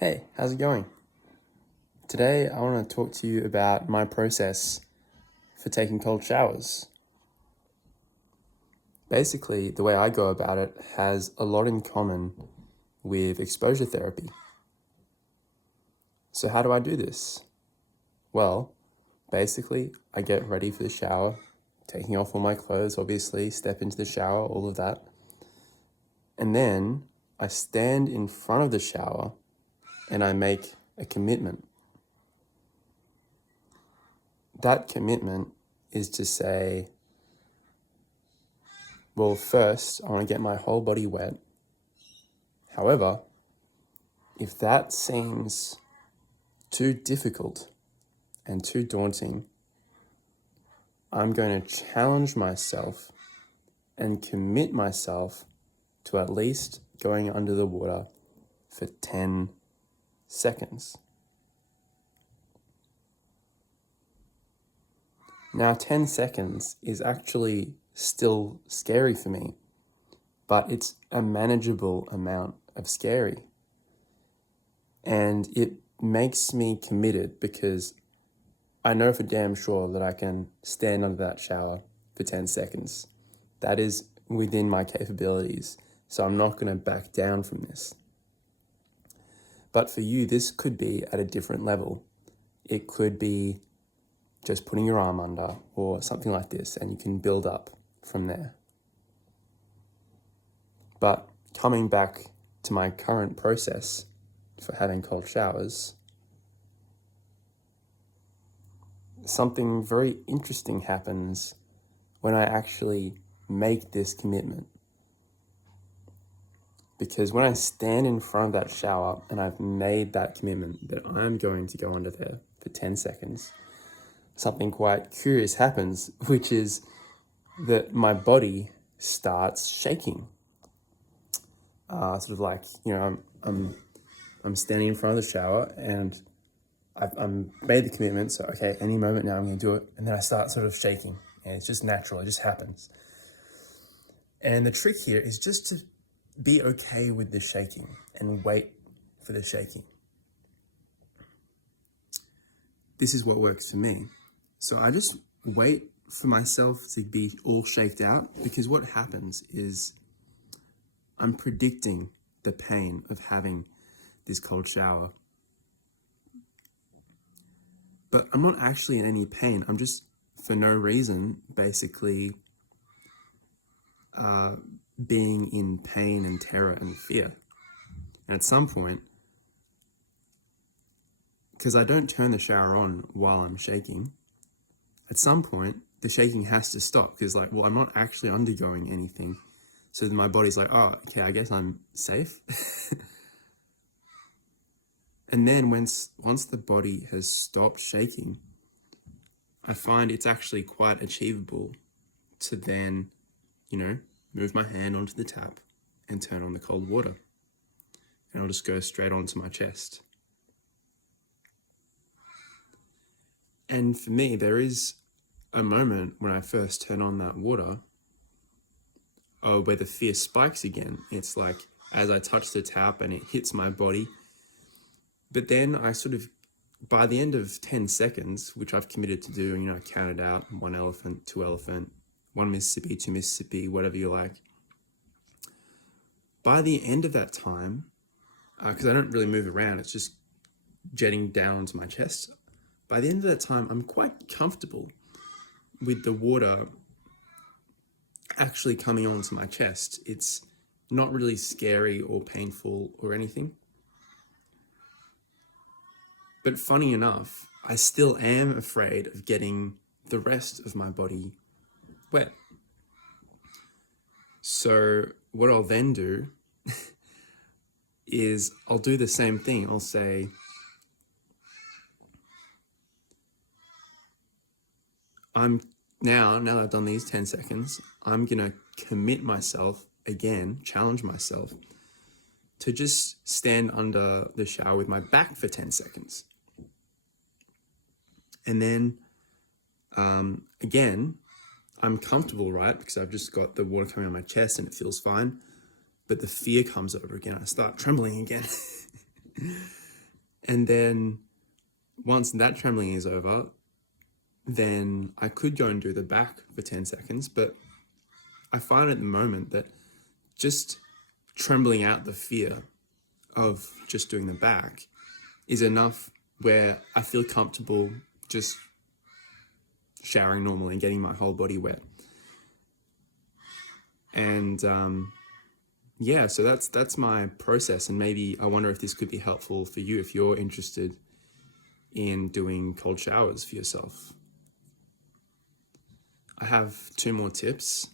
Hey, how's it going? Today I want to talk to you about my process for taking cold showers. Basically, the way I go about it has a lot in common with exposure therapy. So, how do I do this? Well, basically, I get ready for the shower, taking off all my clothes, obviously, step into the shower, all of that. And then I stand in front of the shower and I make a commitment. That commitment is to say, well, first, I want to get my whole body wet. However, if that seems too difficult and too daunting, I'm going to challenge myself and commit myself to at least going under the water for 10 seconds. Now, 10 seconds is actually still scary for me, but it's a manageable amount of scary. And it makes me committed because I know for damn sure that I can stand under that shower for 10 seconds. That is within my capabilities, so I'm not going to back down from this. But for you, this could be at a different level. It could be just putting your arm under or something like this, and you can build up from there. But coming back to my current process for having cold showers, something very interesting happens when I actually make this commitment. Because when I stand in front of that shower and I've made that commitment that I'm going to go under there for 10 seconds, something quite curious happens, which is that my body starts shaking. Sort of like, I'm standing in front of the shower and I'm made the commitment. So, okay, any moment now I'm going to do it. And then I start sort of shaking, and it's just natural. It just happens. And the trick here is just to be okay with the shaking and wait for the shaking. This is what works for me. So I just wait for myself to be all shaked out, because what happens is I'm predicting the pain of having this cold shower. But I'm not actually in any pain. I'm just, for no reason, basically being in pain and terror and fear. And at some point, because I don't turn the shower on while I'm shaking, at some point, the shaking has to stop, because I'm not actually undergoing anything. So then my body's like, oh, okay, I guess I'm safe. And then once the body has stopped shaking, I find it's actually quite achievable to then, move my hand onto the tap and turn on the cold water. And I'll just go straight onto my chest. And for me, there is a moment when I first turn on that water where the fear spikes again. It's like as I touch the tap and it hits my body. But then I sort of, by the end of 10 seconds, which I've committed to do, I counted out 1 elephant, 2 elephant, 1 Mississippi, 2 Mississippi, whatever you like. By the end of that time, because I don't really move around, it's just jetting down onto my chest. By the end of that time, I'm quite comfortable with the water actually coming onto my chest. It's not really scary or painful or anything. But funny enough, I still am afraid of getting the rest of my body wet. So what I'll then do is I'll do the same thing. I'll say, now that I've done these 10 seconds, I'm going to commit myself again, challenge myself to just stand under the shower with my back for 10 seconds. And then, again, I'm comfortable, right? Because I've just got the water coming on my chest and it feels fine. But the fear comes over again. I start trembling again. And then once that trembling is over, then I could go and do the back for 10 seconds. But I find at the moment that just trembling out the fear of just doing the back is enough where I feel comfortable just showering normally and getting my whole body wet. And yeah, so that's my process. And maybe I wonder if this could be helpful for you if you're interested in doing cold showers for yourself. I have 2 more tips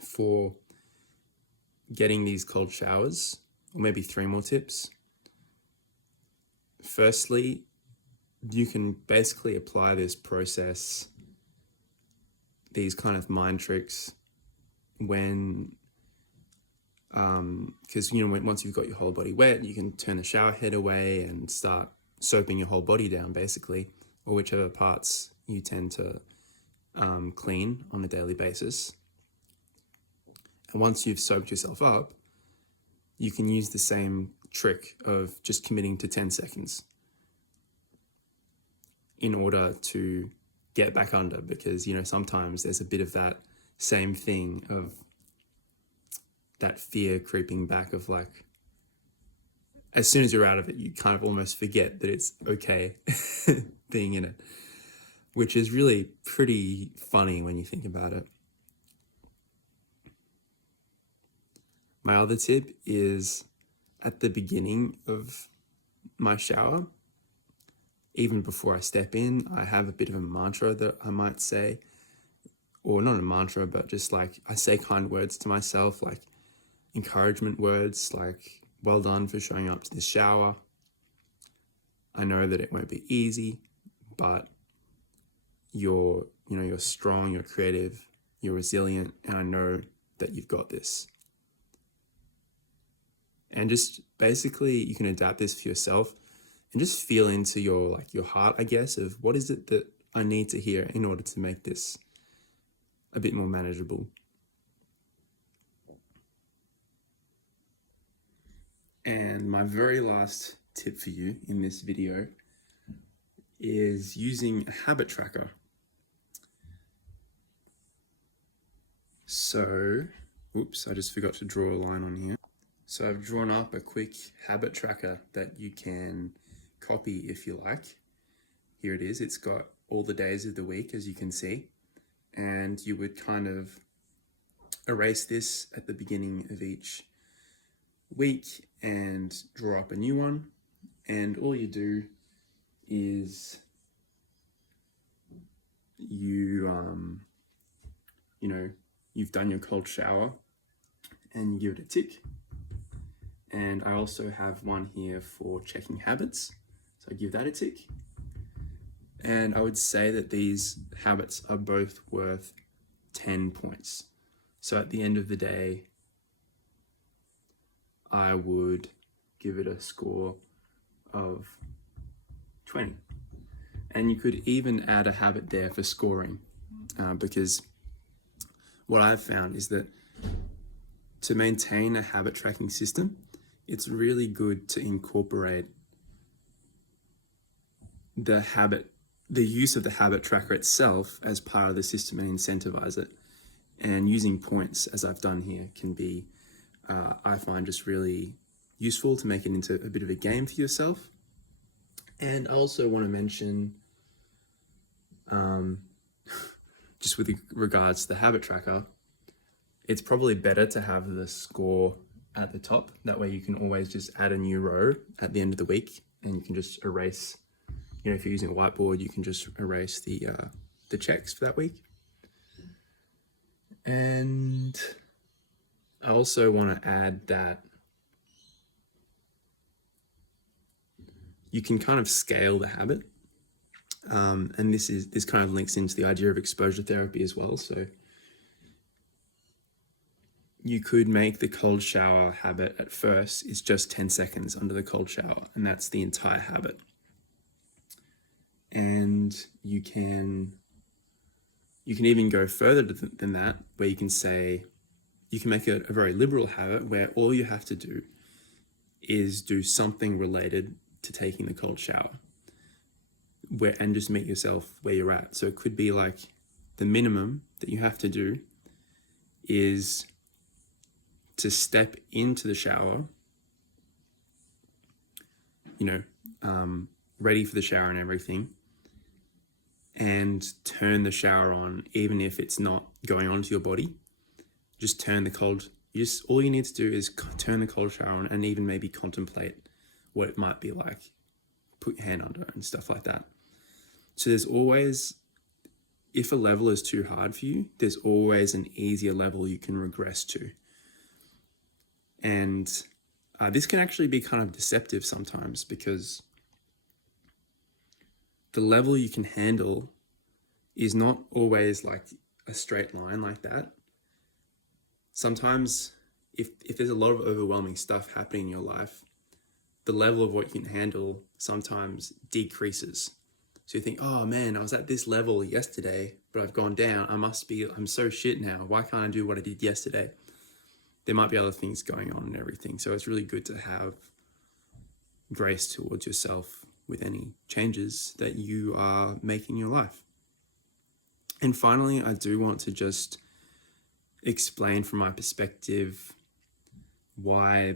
for getting these cold showers, or maybe 3 more tips. Firstly, you can basically apply this process, these kind of mind tricks, when because once you've got your whole body wet, you can turn the shower head away and start soaping your whole body down, basically, or whichever parts you tend to clean on a daily basis. And once you've soaped yourself up, you can use the same trick of just committing to 10 seconds in order to get back under, because sometimes there's a bit of that same thing of that fear creeping back of like, as soon as you're out of it, you kind of almost forget that it's okay being in it, which is really pretty funny when you think about it. My other tip is at the beginning of my shower, even before I step in, I have a bit of a mantra that I might say, or not a mantra, but just like I say kind words to myself, like encouragement words, like, well done for showing up to this shower. I know that it won't be easy, but you're strong, you're creative, you're resilient, and I know that you've got this. And just basically you can adapt this for yourself and just feel into your heart, I guess, of what is it that I need to hear in order to make this a bit more manageable. And my very last tip for you in this video is using a habit tracker. So, oops, I just forgot to draw a line on here. So I've drawn up a quick habit tracker that you can copy if you like. Here it is. It's got all the days of the week, as you can see. And you would kind of erase this at the beginning of each week and draw up a new one. And all you do is you've done your cold shower and you give it a tick. And I also have one here for checking habits, so I give that a tick. And I would say that these habits are both worth 10 points. So at the end of the day, I would give it a score of 20. And you could even add a habit there for scoring, because what I've found is that to maintain a habit tracking system, it's really good to incorporate the use of the habit tracker itself as part of the system and incentivize it. And using points, as I've done here, can be, I find, just really useful to make it into a bit of a game for yourself. And I also want to mention, just with regards to the habit tracker, it's probably better to have the score at the top. That way you can always just add a new row at the end of the week, and you can just erase, if you're using a whiteboard, you can just erase the checks for that week. And I also want to add that you can kind of scale the habit. And this kind of links into the idea of exposure therapy as well. So you could make the cold shower habit at first is just 10 seconds under the cold shower, and that's the entire habit. And you can even go further than that, where you can say, you can make a very liberal habit where all you have to do is do something related to taking the cold shower, and just meet yourself where you're at. So it could be like the minimum that you have to do is to step into the shower, ready for the shower and everything, and turn the shower on, even if it's not going onto your body. Just turn the cold. All you need to do is turn the cold shower on, and even maybe contemplate what it might be like. Put your hand under it and stuff like that. So there's always, if a level is too hard for you, there's always an easier level you can regress to. And this can actually be kind of deceptive sometimes, because the level you can handle is not always like a straight line like that. Sometimes if there's a lot of overwhelming stuff happening in your life, the level of what you can handle sometimes decreases. So you think, oh man, I was at this level yesterday, but I've gone down. I'm so shit now. Why can't I do what I did yesterday? There might be other things going on and everything. So it's really good to have grace towards yourself with any changes that you are making in your life. And finally, I do want to just explain from my perspective why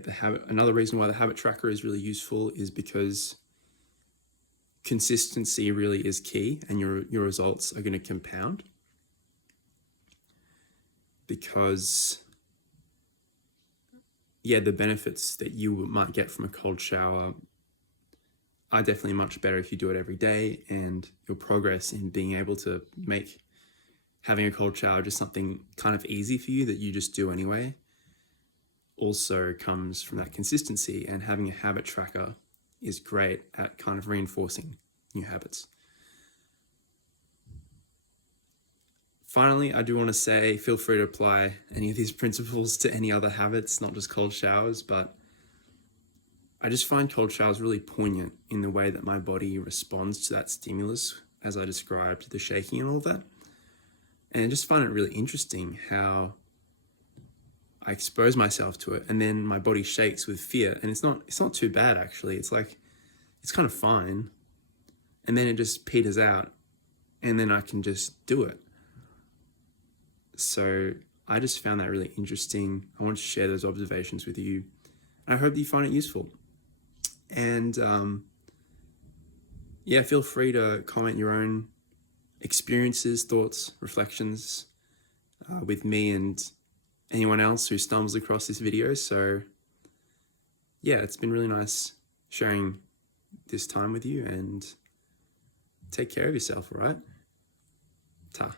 another reason why the habit tracker is really useful is because consistency really is key, and your results are going to compound. Because the benefits that you might get from a cold shower are definitely much better if you do it every day, and your progress in being able to make having a cold shower just something kind of easy for you that you just do anyway also comes from that consistency. And having a habit tracker is great at kind of reinforcing new habits. Finally, I do want to say, feel free to apply any of these principles to any other habits, not just cold showers, but I just find cold showers really poignant in the way that my body responds to that stimulus, as I described, the shaking and all of that. And I just find it really interesting how I expose myself to it, and then my body shakes with fear, and it's not too bad actually. It's kind of fine, and then it just peters out, and then I can just do it. So I just found that really interesting. I want to share those observations with you. I hope that you find it useful. And feel free to comment your own experiences, thoughts, reflections with me and anyone else who stumbles across this video. So it's been really nice sharing this time with you, and take care of yourself, all right? Ta.